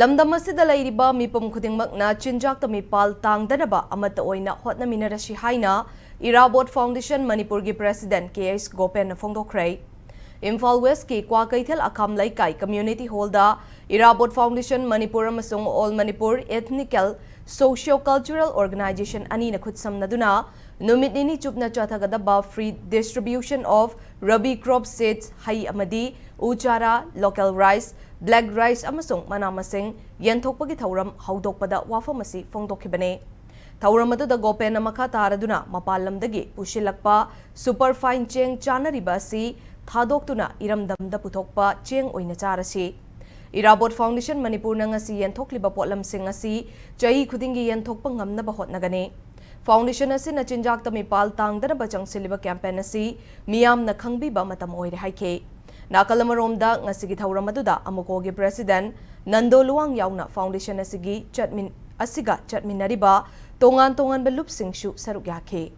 lamdamasida lairiba mipum khudingmakna chinjakta mipal tangdanaba amata oina hotnaminarashi haina Irabot Foundation Manipur gi President KS Gopen na phongdokhrei Imphal West ki kwa kaithel akham laikai community hall da Irabot Foundation Manipur amasung All Manipur Ethnical Socio-Cultural Organization ani na khutsamnaduna numit nini chupna chathagadaba free distribution of rabi crop seeds hai amadi uchara local rice black rice amasung manamasing yenthokpagi thauram haudokpada wafamasi phongdokhibane thauram adu da Gopen makha taraduna mapalamdagi pushilakpa superfine cheng chanariba si thadoktuna iramdamda puthokpa cheng oina charasi Irabot Foundation Manipur na ngasi yenthokliba potlamsing asi chai khudingi yenthokpa ngamnaba hotnagane Foundation asi na chinjakta mipal tangdana bachang siliba campaign asi miyam na khangbiba matam oire haike Nakalamaromda ngasigi thauram aduda amukogi President Nando Luang yauna Foundation asigi chatminariba tongan belupsingshu saruk yake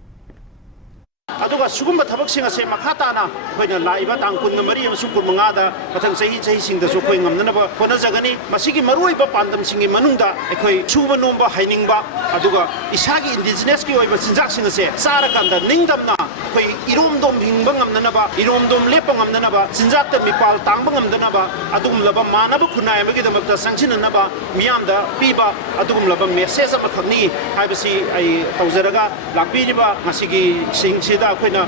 aduga sugumba thabaksin ase makhatana khoina laiba tangkun mari amsu kurmangada pathang chahi singda su khoi ngamnaba khona jagani masigi maruiba pandam singi manungda ekhoi chuba nomba hainingba aduga isagi indigenous ki oiba sinjak sing ase sara kanda ningdamna khoi iromdom hingba ngamnaba iromdom lepa ngamnaba sinjakta mipal tangba ngamnaba adugum laba manaba khunai amagi damakta sangchinanaba miyamda piba adugum laba message ama khagni haibasi ai tawjaraga lakbiriba masigi singsi da akhoi na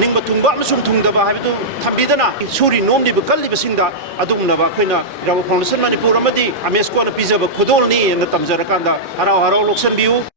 ningba tungba amasum tungdaba haibu thambidana suri nomdi bukalliba singda adugum laba akhoi na Irabot Foundation Manipur amadi amesko na pijaba khudolni na tamjarakanda harau loksanbiu